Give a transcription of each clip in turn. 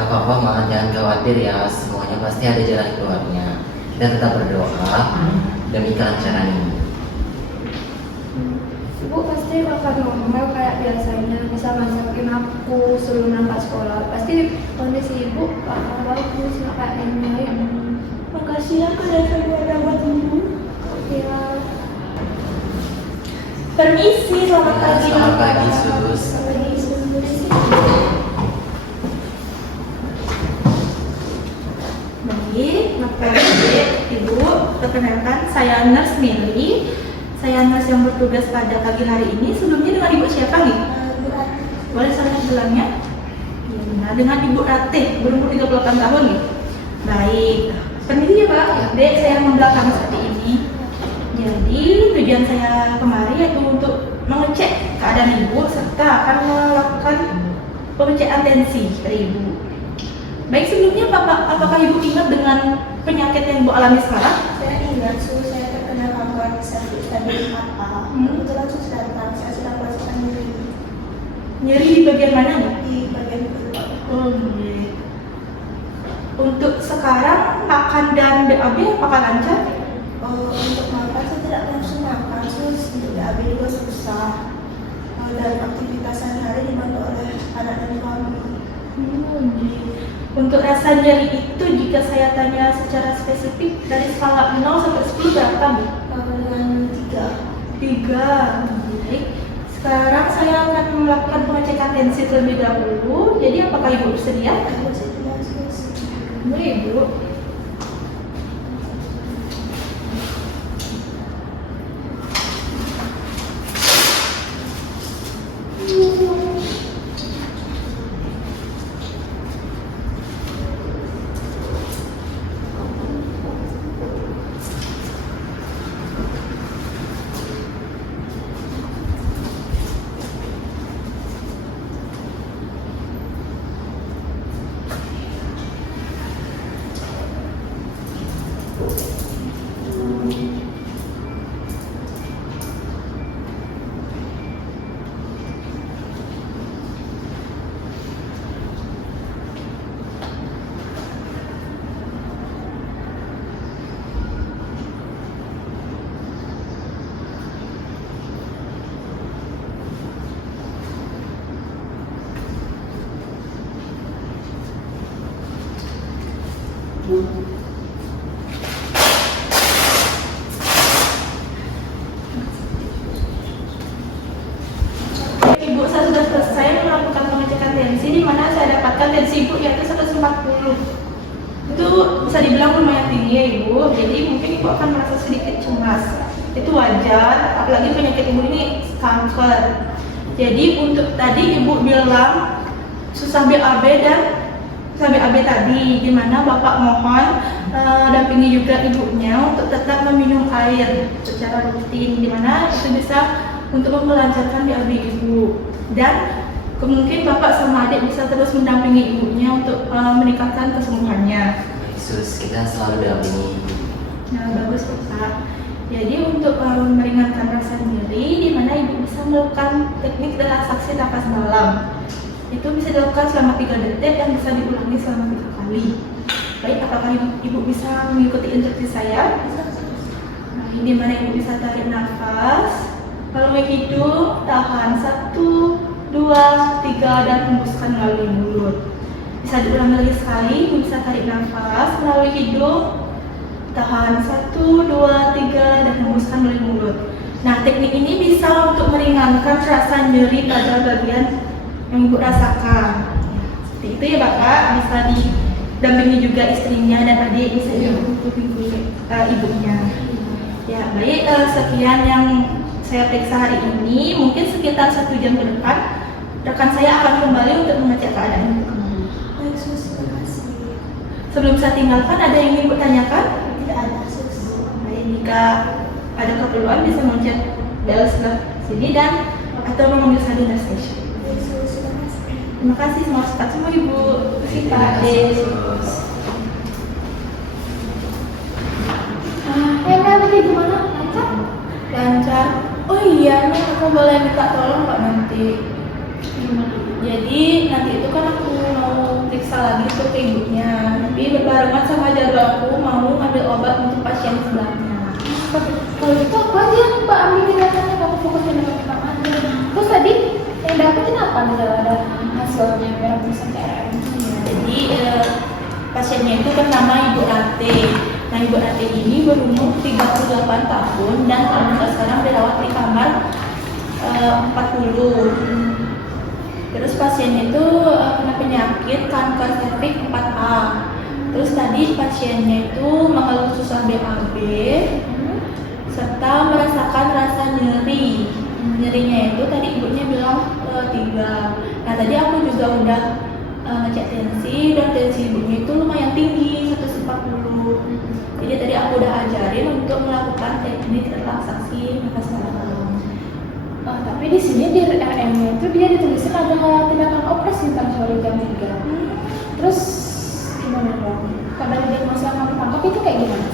Gak apa-apa, Ma, jangan khawatir ya, semuanya pasti ada jalan keluarnya. Kita tetap berdoa demi kelancaran ini. Ibu pasti bakal normal kayak biasanya, bisa masakin aku sebelum berangkat sekolah. Pasti kondisi ibu bakal bagus, nggak kayak yang lain. Makasih ya Kak Dava udah buat ibu. Ya, Permisi, selamat pagi. Selamat pagi, Sus. Selamat pagi, Sus. Baik, makasih Ibu. Perkenalkan, saya Nurse Meli. Saya nurse yang bertugas pada pagi hari ini. Sebelumnya dengan Ibu siapa nih? Boleh saya bilangnya? Ya, benar. Dengan Ibu Ratih, berumur 38 tahun nih. Baik. Permisi ya Pak. Dek, saya membelakang seperti ini. Jadi tujuan saya kemari yaitu untuk mengecek keadaan Ibu serta akan melakukan pengecekan tensi dari Ibu. Baik, sebelumnya apakah Ibu ingat dengan penyakit yang Ibu alami sekarang? Saya ingat, saya terkena gangguan stadium 4A. Kebetulan datang, saya sedang merasakan nyeri Nyeri di bagian mana nih? di bagian perut. Oh, iya. Untuk sekarang makan dan BAB apakah lancar? Untuk makan saya tidak langsung makan, untuk BAB juga susah. Dan aktivitas sehari-hari dibantu oleh anak dan suami. Iya. Untuk rasa nyeri itu jika saya tanya secara spesifik dari skala 0 sampai 10 berapa nih? Dengan 3. 3. Baik. Sekarang saya akan melakukan pengecekan tensi terlebih dahulu. Jadi apakah Ibu bersedia? Boleh Ibu. Ibu, saya sudah selesai melakukan pengecekan tensi di mana saya dapatkan tensi Ibu yaitu 140. Itu bisa dibilang lumayan tinggi ya Ibu. Jadi mungkin Ibu akan merasa sedikit cemas. Itu wajar, apalagi penyakit Ibu ini kanker. Jadi untuk tadi Ibu bilang susah BAB dan susah BAB tadi, di mana Bapak mohon dampingi juga ibunya untuk tetap meminum air secara rutin, di mana itu bisa untuk melancarkan BAB Ibu. Dan kemungkinan Bapak sama adik bisa terus mendampingi ibunya untuk meningkatkan kesembuhannya. Sus, kita selalu dampingi Ibu. Nah, bagus Pak. Jadi untuk meringankan rasa nyeri, di mana Ibu bisa melakukan teknik relaksasi nafas dalam. Itu bisa dilakukan selama 3 detik dan bisa diulangi selama 3 kali. Baik, apakah Ibu bisa mengikuti instruksi saya? Nah, ini mana Ibu bisa tarik nafas. Melalui hidung, tahan 1, 2, 3 dan hembuskan melalui mulut. Bisa diulang lagi sekali, Ibu bisa tarik nafas melalui hidung, tahan 1, 2, 3 dan hembuskan melalui mulut. Nah, teknik ini bisa untuk meringankan rasa nyeri pada bagian yang Ibu rasakan. Seperti itu ya Bapak, bisa didampingi juga istrinya dan adik bisa didampingi ibunya. Ya, baik, sekian yang saya periksa hari ini. Mungkin sekitar 1 jam ke depan rekan saya akan kembali untuk mengecek keadaan Ibu kembali. Baik, Sus, terima kasih. Sebelum saya tinggalkan, ada yang ingin Ibu tanyakan? Tidak ada, Sus. Baik, jika ada keperluan bisa mencet bel sebelah sini dan atau mengambil saldo dan station. Baik, Sus, terima kasih. Terima kasih, semangat semua Ibu. Terima kasih Pak Terima kasih, Ade. Sus. Tadi gimana? Lancar? Lancar. Oh iya, nih aku boleh minta tolong Pak nanti. Jadi nanti itu kan aku mau periksa lagi masuk ke ibunya, tapi berbarengan sama jadwalku mau ngambil obat untuk pasien sebelahnya. Kalau gitu aku aja yang Mbak ambil datanya, kamu fokus dengan pertama aja. Terus tadi yang dapetin apa misalnya ada hasilnya biar bisa CRM? Jadi pasiennya itu bernama Ibu Ate. Nah, Ibu Ate ini berumur 38 tahun dan kalau sekarang dirawat di kamar 40. Terus pasiennya itu kena penyakit kanker serviks 4A. Terus tadi pasiennya itu mengeluh susah BAB serta merasakan rasa nyeri. Nyerinya itu tadi ibunya bilang 3. Nah, tadi aku juga udah ngecek tensi dan tensi ibunya itu lumayan tinggi 140. Jadi tadi aku udah ajarin untuk melakukan teknik relaksasi nafas dalam. Tapi di sini di RM-nya itu dia ditulisin ada tindakan operasi tentang sore jam 3. Terus gimana dong? Kalau dari diagnosa yang kami tangkap itu kayak gimana?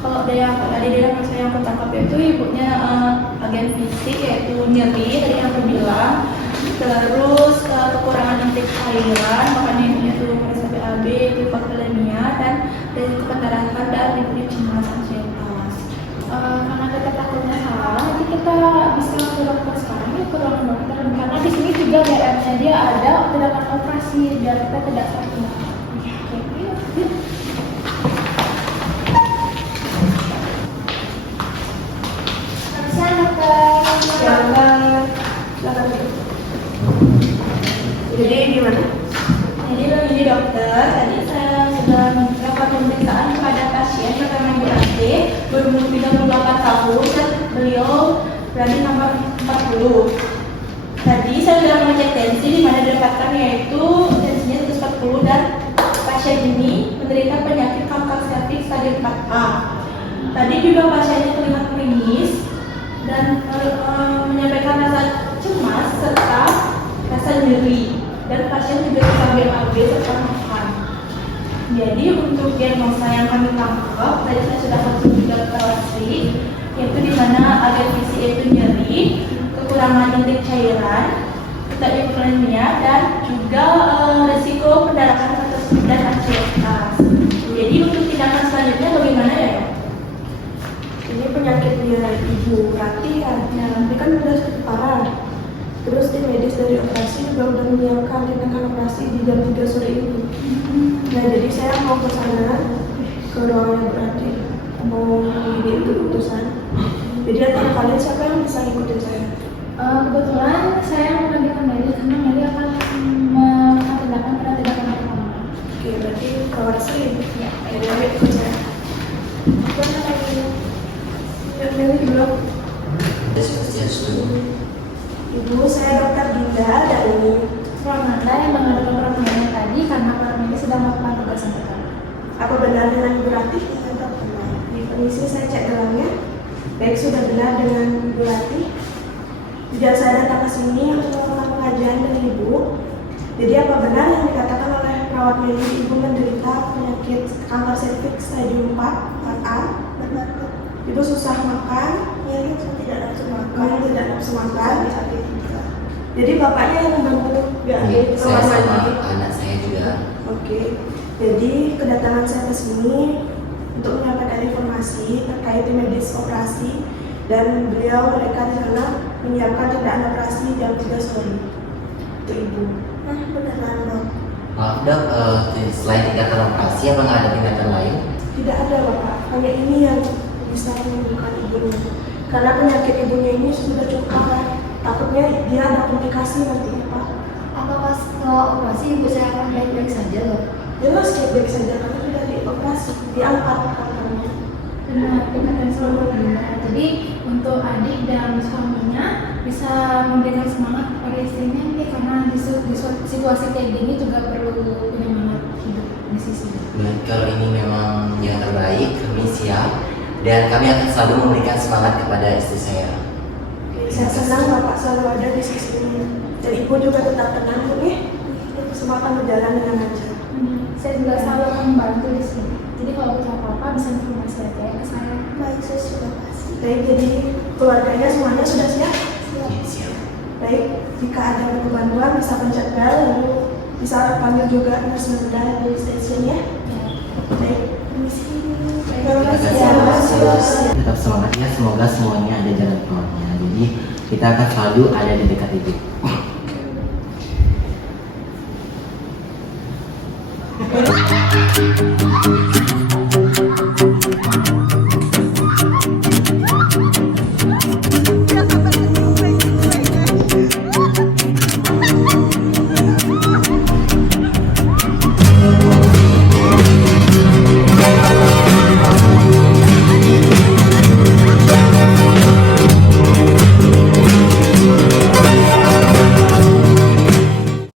Kalau dari diagnosa yang aku tangkap itu ibunya agen fisik yaitu nyeri tadi yang aku bilang, terus kekurangan intake cairan, makanya ibunya tuh merasa BAB, itu hipokalemia dan resiko pendarahan dan ibunya cemas ansietas. Karena kita takutnya salah, nanti kita bisa ke dokter sekarang ya, ke ruangan dokter. Karena di sini juga DM-nya dia ada tindakan operasi biar kita tidak sakit. Silakan dokter. Silakan. Jadi gimana? Jadi begini dokter, tadi saya sudah melakukan pemeriksaan kepada pasien bernama Ibu Ate, berumur 38 tahun dan beliau berada nomor 40. Tadi saya sudah mengecek tensi di mana didapatkan yaitu tensinya 140 dan pasien ini menderita penyakit kanker serviks stadium 4A. Tadi juga pasiennya terlihat menangis dan menyampaikan rasa cemas serta rasa nyeri. Dan pasien juga bisa BAB serta makan. Jadi untuk diagnosa yang kami tangkap, tadi saya sudah langsung juga terasi, yaitu di mana agen fisik itu nyeri, kekurangan intake cairan, tidak hipokalemia dan juga resiko pendarahan dan ansietas. Jadi untuk tindakan selanjutnya bagaimana ya? Ini penyakitnya ibu Rati ya, nanti kan udah cukup parah. Terus tim medis dari operasi juga udah menyiapkan tindakan operasi di jam 3 sore ini. Nah, jadi saya mau ke sana, ke ruangan Bu Rati, mau ini untuk keputusan. Jadi antara kalian siapa yang bisa ngikutin saya? Kebetulan saya mengambilkan Meli karena Meli akan melakukan tindakan pada tindakan pertama. Oke, berarti kawan sering. Ya, ayo ikut saya. Apa lagi? Meli dulu. Setuju. Ibu, saya Dokter Dinda, ada ini. Anda yang mengadakan pertemuan tadi karena orang ini sedang melakukan tugas mereka. Apa benar dengan Ibu Rati? Di permisi saya cek dalamnya. Baik, sudah benar dengan Ibu Rati. Tidak saya datang ke sini untuk melakukan pengajian dengan Ibu. Jadi apa benar yang dikatakan oleh perawat medis Ibu menderita penyakit kanker serviks stadium 4A? Benar. Ibu susah makan, ya saya tidak nafsu makan, tidak nafsu makan. Jadi bapaknya yang membantu Saya sama anak saya juga. Oke. Jadi kedatangan saya ke sini untuk menyampaikan informasi terkait tim medis operasi dan mereka di sana menyiapkan tindakan operasi jam 3 sore. Itu Ibu. Beneran dok. Maaf dok, selain tindakan operasi apa nggak ada tindakan lain? Tidak ada Bapak, hanya ini yang bisa menyembuhkan ibunya. Karena penyakit ibunya ini sudah cukup parah. Takutnya dia ada komplikasi nanti Pak. Apakah setelah operasi ibu saya akan baik-baik saja loh? Jelas baik-baik saja karena sudah dioperasi, diangkat kankernya. Benar, dan selalu benar. Jadi untuk adik dan suaminya bisa memberikan semangat kepada istrinya nih, karena di situasi kayak gini juga perlu penyemangat hidup di sisi. Baik, kalau ini memang yang terbaik, kami siap dan kami akan selalu memberikan semangat kepada istri saya. Saya senang Bapak selalu ada di sisi ini. Dan Ibu juga tetap tenang Bu ya. Semua akan berjalan dengan lancar. Saya juga selalu akan membantu di sini. Jadi kalau butuh apa-apa bisa informasi aja ya ke saya. Baik, saya sudah pasti. Baik, jadi keluarganya semuanya sudah siap? Iya, siap. Baik, jika ada butuh bantuan bisa pencet bel lalu Bisa panggil juga nurse Nurda di stasiun ya. Baik, permisi. Terima kasih ya, Mas. Tetap semangat ya, semoga semuanya ada jalan keluarnya. Jadi kita akan selalu ada di dekat ibu.